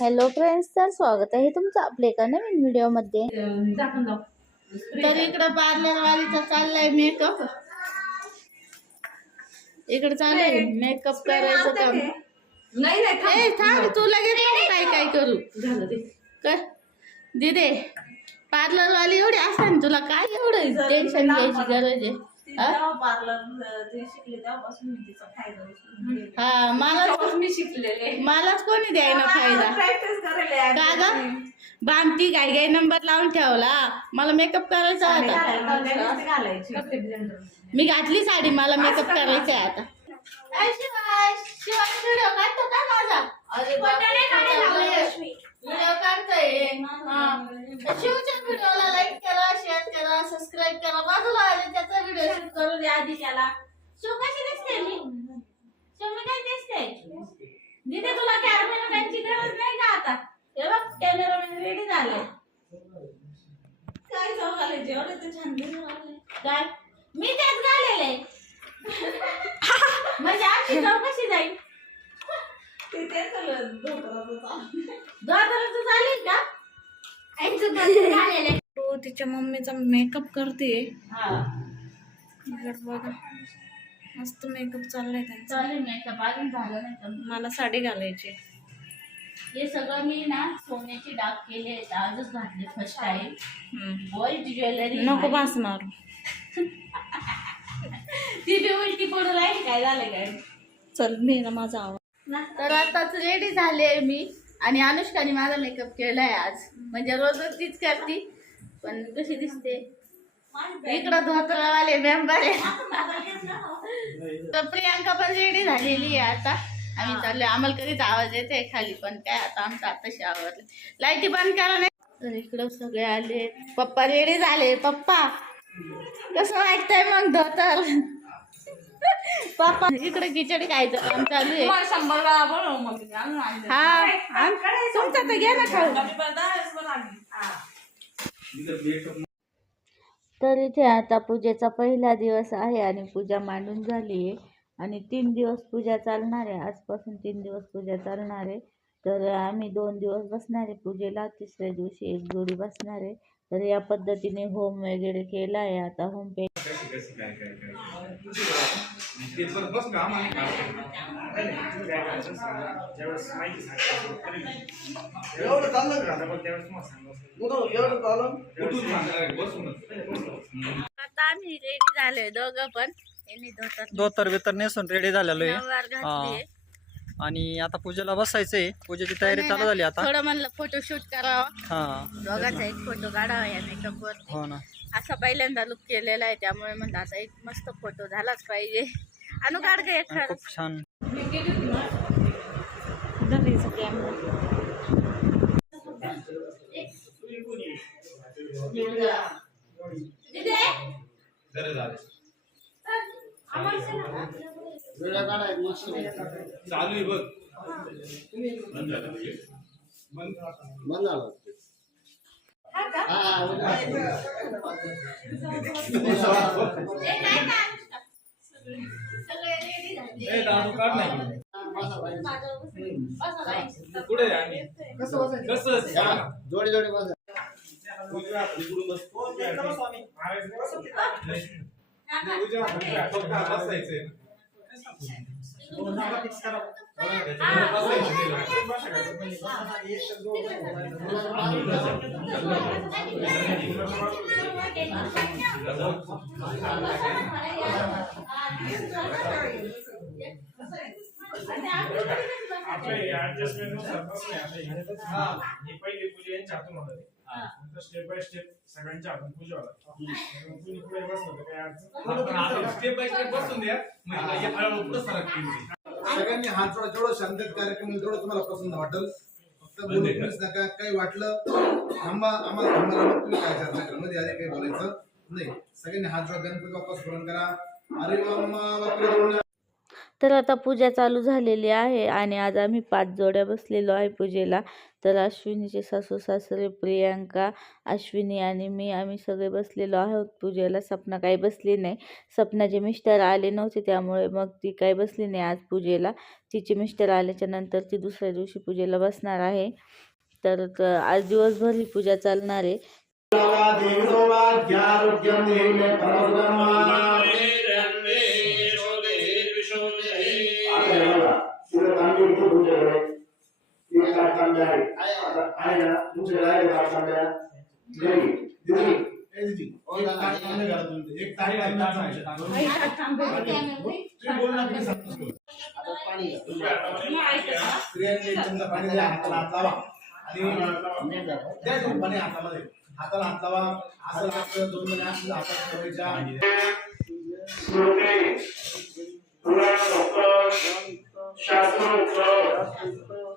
Hello friends तर स्वागत आहे तुमचं आपल्या एका नवीन व्हिडिओमध्ये. तर इकडं पार्लर वालीचा चाललाय मेकअप इकडे चाललंय मेकअप करायचं काम. नाही नाही थांब. तू लगेच काय काय करू? कर. दिदे पार्लर वाली एवढी असताना तुला काय एवढं टेन्शन घ्यायची गरज आहे? तेव्हा पार्लर ते शिकले तेव्हापासून मी तिचा फायदा उचलून घेते. हा मला तेव्हापासून मी शिकलेले. मलाच कोणी द्यायना फायदा? प्रॅक्टिस करायला का ग? बांधती काय काय नंबर लावून ठेवला. मला मेकअप करायचा होता. घालायची मी घातली साडी मला मेकअप करायचा आहे आता. व्हिडिओ काढतो का माझा? व्हिडिओ काढतोय. शिवच्या व्हिडिओला लाईक करा शेअर करा सबस्क्राईब करा. बाजूला आले त्याचा व्हिडिओ शूट करू द्या आधी त्याला शिव कशी दिसते मी? शिव मी काय दिसते? दिदे तुला कॅमेरामॅनची गरज नाही का आता? हे बघ कॅमेरामॅन रेडी झालाय. काय जाऊ घालायचे एवढे ते छान काय? मी तेच घालेले म्हणजे आमची चौकशी जाईल. झालं, धोतराचं झाली का. तो तिच्या मम्मीचा मेकअप करते. हा. बघा. मस्त मेकअप चाललाय त्यांचा. चालेल मेकअप अजून झालं नाही तर मला साडी घालायची. हे सगळं मी ना सोन्याची डाग केले आहेत आजच घातले first time hmm. Gold jewellery नको बास मारू. ती बी उलटी पडू राहील काय झालं काय? चल मी ना माझा आवाज. तर आताच रेडी झाले मी. आणि अनुष्काने माझा मेकअप केलाय आज. म्हणजे रोज तीच करते. पण कशी दिसते. इकडं धोत्रावाले मेंबर तर प्रियांका पण रेडी झालेली आहे आता. आम्ही चाललो आम्हाला कधीच आवाज येते खाली पण काय आता आमचं आताशी आवडलं लाईटी बंद करा नाही. तर इकडं सगळे आले. पप्पा रेडी झाले. पप्पा कसं वाटतंय मग धोतर? पप्पा इकडे खिचडी खायचं काम चालू आहे. मला शंभर वेळा बोलव मम्मीने. आणून आणले. हा आण. तुमचं तर घ्या ना खाऊ. कमी पण दहा वेळेस पण आणली. तर इथे आता पूजेचा पहिला दिवस आहे आणि पूजा मांडून झाली आहे. आणि तीन दिवस पूजा चालणार आहे. आजपासून तीन दिवस पूजा चालणार आहे. तर आम्ही दोन दिवस बसणार आहे पूजेला. तिसऱ्या दिवशी एक जोडी बसणार आहे. तर या पद्धतीने होम वगैरे केला आहे. आता होम पे बस काम आणि ज्यावेळेस माहिती सांगायची एवढं चाललं का? त्यावेळेस त्यावेळेस मग सांगायचं बघ, एवढं चाललं कुठून सांगायला बसूनच. आता आम्ही रेडी झालोय दोघं पण. यांनी धोतर बितर नेसून रेडी झालेलो आहे. आणि आता पूजेला बसायचंय. पूजेची तयारी चालू झाली आता. थोडं म्हणलं फोटो शूट करावा. हा. दोघांचा एक फोटो काढावा या मेकअप वरती. हो ना. असा पहिल्यांदा लुक केलेला आहे त्यामुळे म्हणलं आता एक मस्त फोटो झालाच पाहिजे. अनु काढ गे आणि खूप छान. चालू आहे बघ. बंद झालं. हा, सगळे रेडी झाले ए, दारू काढ नाही. पुढे आहे आम्ही? कसं बसायचं? कसं? सांग. जोडी जोडी बसा. बसायचंय. पहिली पूजा यांच्या हातून होणार आहे स्टेप बाय स्टेप सगळ्यांच्या हातून पूजा होणार कुणी पुढे बसलं काय अडचण स्टेप बाय स्टेप बसून द्या. म्हणजे या हळूहळू सरकतील सगळ्यांनी हात जोडा जेवढं शांतत कार्यक्रम तेवढं तुम्हाला प्रसन्न वाटेल. फक्त बोलू कोणीच नका काही वाटलं थांबा आम्हाला थांबायला मग तुम्ही काय चर्चा करा मध्ये आधी काही बोलायचं नाही. सगळ्यांनी हात जोडा गणपती बाप्पा स्मरण करा. अरे बापरे दोन तर आता पूजा चालू झालेली आहे आणि आज आम्ही पाच जोड्या बसलेलो आहे पूजेला. तर अश्विनीचे सासू सासरे प्रियांका अश्विनी आणि मी आम्ही सगळे बसलेलो आहोत पूजेला. सपना काही बसली नाही. सपनाचे मिस्टर आले नव्हते त्यामुळे मग ती काही बसली नाही आज पूजेला. तिचे मिस्टर आल्याच्यानंतर ती दुसऱ्या दिवशी पूजेला बसणार आहे. तर आज दिवसभर ही पूजा चालणार आहे. देवोवाद्यारोग्यं देहि मे परमसुखम् एक तारीख आहे ना तुम्ही बोल ना किती सांगतो स्त्रियांचे चंद पाणी द्या हाताला हात लावा आणि तुम्ही पाणी हातामध्ये हाताला हात लावा असं लागतं दोन महिने असं हातात ठेवायच्या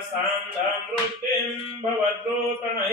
प्रमाणेन पुण्यं पुण्याः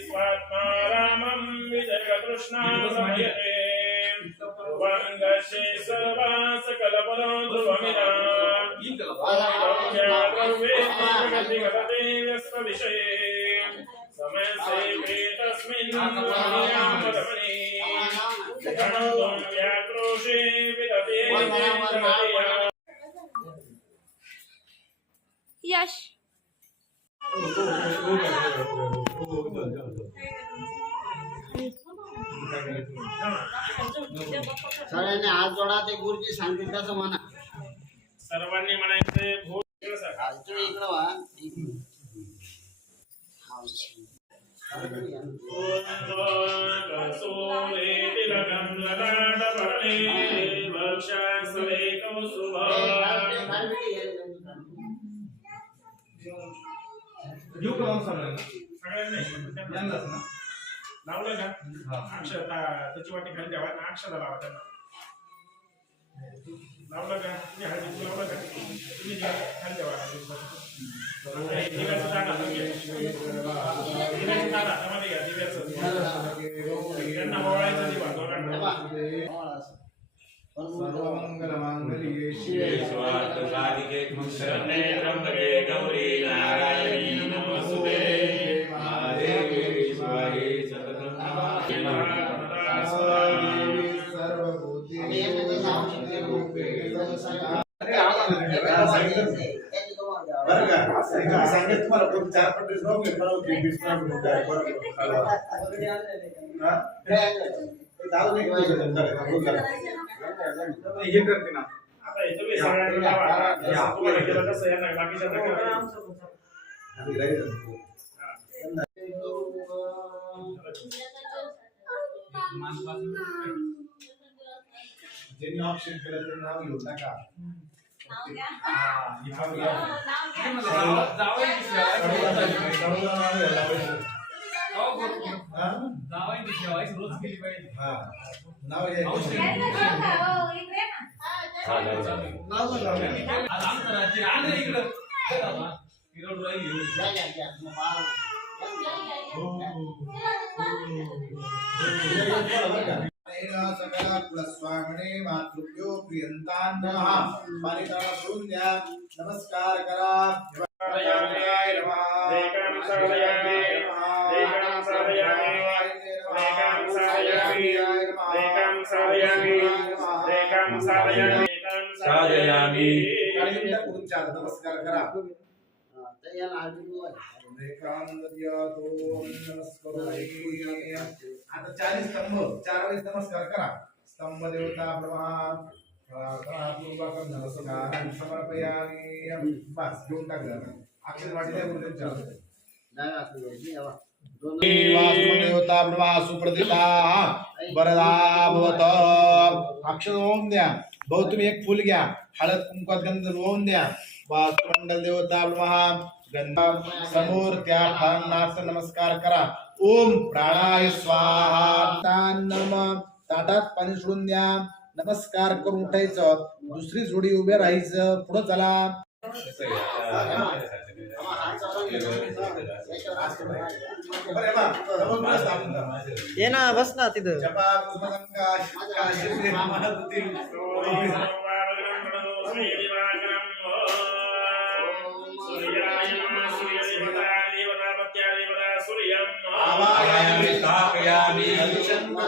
स्वात्मा रामं विजयकृष्णा समयते वाङ्गशे सर्वा सकलपदो ध्रुवमिदा यश सगळ्यांनी हात जोडा ते गुरुजी सांगतील तसं म्हणा. सर्वांनी म्हणायचे भूत हा, इकडे इकडं. यांनाच ना लावलं का अक्षर त्याची वाटी खाली ठेवा आणि अक्षर लावा त्यांना लावलं का तुम्ही हळदी लावलं का तुम्ही घ्या, खाली ठेवा हळदीचं. दिव्याचं दान हातात घ्या. दिव्याचं दान हातामध्ये घ्या, दिव्याचं. त्यांना ओवाळायचं दिवा दोघांना. सर्वमंगलमांगल्ये शिवे स्वार्थसाधिके शरणे त्र्यंबके गौरी नारायणी त्यांनी तुम्हाला पण चार घेतला होती जाऊ हे. करते ना ज्यांनी ऑप्शन केलं ते नाव घेऊ नका हा, नाव घ्या. सर्व- सर्व नाव घ्यायला पाहिजे. हा? हा. नाव घ्यायचं. नाव चार आता चाळीस स्तंभ चार वेळेस नमस्कार करा. स्तंभ देवता समर्पयामी. बस घेऊन टाकलं अक्षर वाटी द्या गुरुदेव चालतं डाव्या हाताला द्यायची, या बा. देवता ब्रह्मा सुप्रतिता. बरदा भवत. अक्षर होऊन द्या. भाऊ तुम्ही एक फुल घ्या. हळद कुंकवात गंध होऊन द्या. वास्तुमंडल देवता ब्रह्मा गंधा समोर त्या फळांना नमस्कार करा. ओम प्राणाय स्वाहा. नम. ताटात पाणी सोडून द्या. नमस्कार करून उठायचं. दुसरी जोडी उभे राहायचं. पुढं चला. ये ना बस ना तिथं.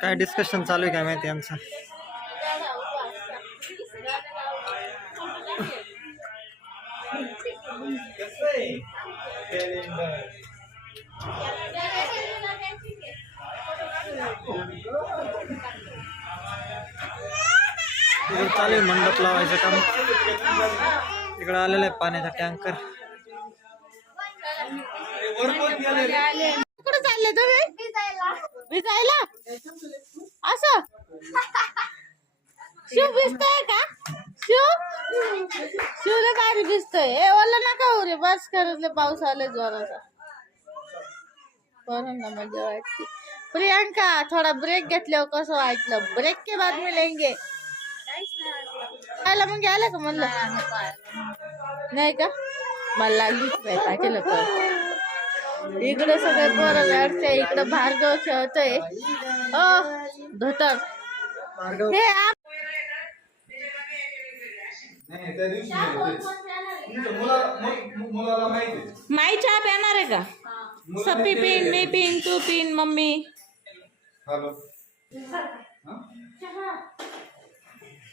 काय डिस्कशन चालू आहे काय माहिती आमचं? इकडे चालू आहे मंडप लावायचं काम. इकडं आलेलं आहे पाण्याचा टँकर. कुठे चालले तुम्ही? भिजायला? असं? शिव भिजतोय का? शिव? शिवला भारी भिजतोय. ए ओला नका उरे बस करतले पाऊस आले जोराचा. बरं ना मजा वाटते. प्रियांका थोडा ब्रेक घेतल्यावर कसं वाटलं? ब्रेक के बाद मी लेंगे खायला मग गेला का म्हणलं नाही का मला लागलीच नाही टाकेलं तर इकडे सगळे पोरं गाडचे इकडे भार्गव खेळतोय ओ धोतर हे. माई चहा पिणार आहे का सप्पी पिन मी पिन तू पिन मम्मी हॅलो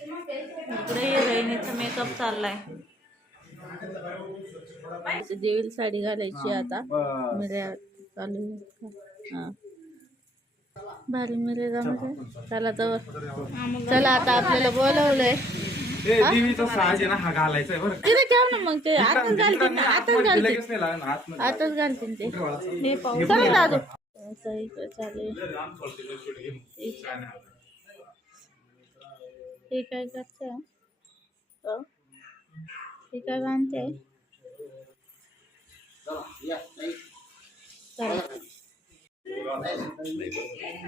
इकडे हिरोईनीचा मेकअप चाललाय. देवीला साडी घालायची आता. मिऱ्या चालू. हा. भारी मिरे जमायचे चला तर. चला आता आपल्याला बोलवलंय. तिथे ठेव ना मग ते. आताच घालतील ना. आताच घालतील आताच घालतील ते. चला दादू. इकडे चालू आहे. हे काय करते? हो? काय बांधते? चला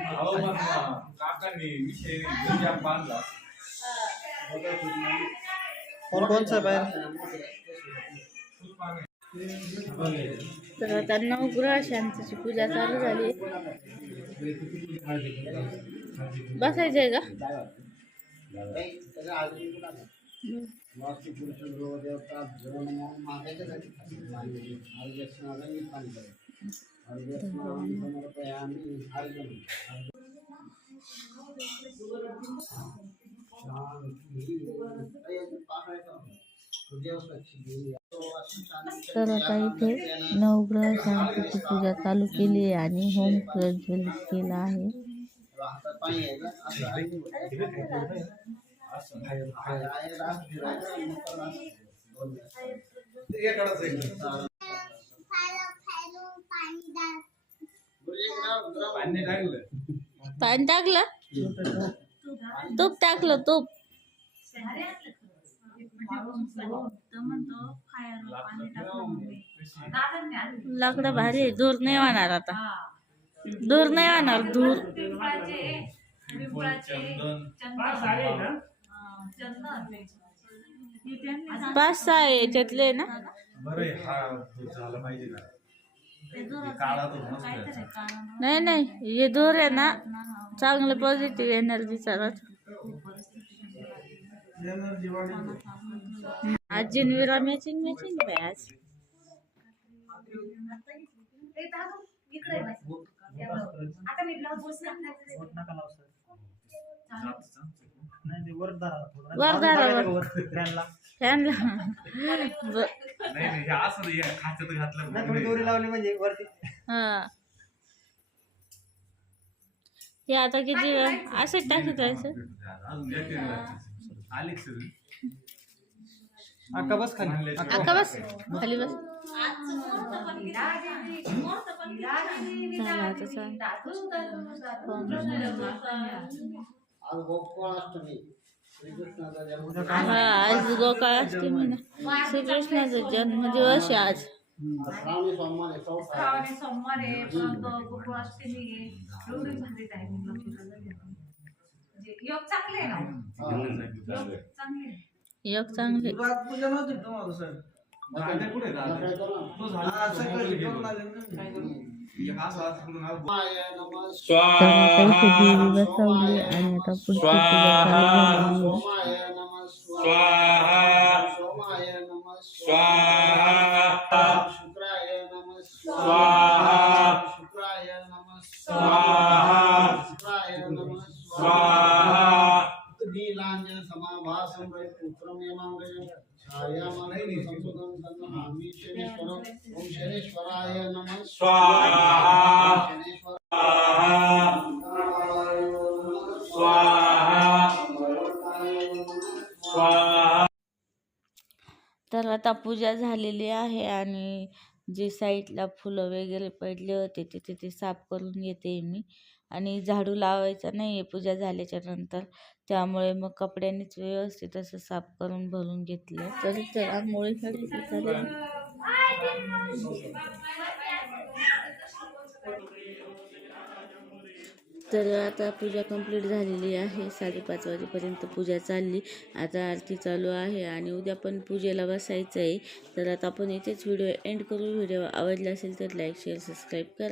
अहो, पण, अं, काकांनी विषय गंजा बांधला कोण कोणचं बाहेर? तर आता नवग्रह शांतीची पूजा चालू झाली. बसायचंय का? तर आता इथे नवग्रह शांतीची पूजा चालू केली आहे आणि होम प्रज्वलित केला आहे. पाणी टाकलं? पाणी टाकलं तूप टाकलं तूप. लाकडं भारी जोर नाही वाहणार आता. धूर नाही वाहणार धूर पाच सहा आहे याच्यातले ना? हा हे नाही नाही हे धूर आहे ना. चांगलं पॉझिटिव्ह एनर्जीचा आज जिनविरा मॅचिंग मॅचिंग आज. आता मी ब्लाऊज नका लावू सर. नाही ते वर धरा थोडं. वर धरा, वर. वर फॅनला. फॅनला. नाही नाही हे असं नाही, हे खात्यात घातलं नाही, थोडी दोरी लावली म्हणजे वरती. हा. हे आता किती असंच टाकत राहायचं अजून येते ना. आली का सगळी? अक्का बस खाली. अक्का बस. खाली बस. आज गोकुळाष्टमी श्रीकृष्णाचा जन्म हा, आज गोकाळाष्टमी ना श्रीकृष्णाचा जन्म दिवस आहे आज श्रावणी सोमवार आहे, चौथा आहे. श्रावणी सोमवार आहे परत गोकुळाष्टमी आहे एवढी भारी टायमिंगला पूजा झाली म्हणजे योग चांगले आहे ना योग चांगले आहे. योग चांगले दांड्या कुठे आहेत दांड्या? काय करू ना? तो झाला, तो मोबाईल घेऊन. एक असं असं करून आज सोमाय नमः देवी बसवली आणि आता पुढची पूजा चालू झाली आहे. सोमाय नमः स्वाहा सोमाय नमः स्वाहा शुक्राय नमः स्वाहा शुक्राय नमः स्वाहा शुक्राय नमः स्वाहा नीलांजन समाभासं वै पुत्रं यमांगयं छायामणि संसुतं तन्नमामि शनेश्वरं ओम शनेश्वराय नमः स्वाहा तर आता पूजा झालेली आहे आणि जे साईडला फुलं वगैरे पडले होते ते तिथे साफ करून येते मी. आणि झाडू लावायचा नाही आहे पूजा झाल्याच्यानंतर. त्यामुळे मग कपड्यांनीच व्यवस्थित असं साफ करून भरून घेतलं. तर तर आंघोळी तर आता पूजा कंप्लीट झालेली आहे. साडेपाच वाजेपर्यंत पूजा चालली. आता आरती चालू आहे आणि उद्या पण पूजेला बसायचं आहे तर आता आपण इथेच व्हिडिओ एंड करू. व्हिडिओ आवडला असेल तर लाईक शेअर सबस्क्राईब करा.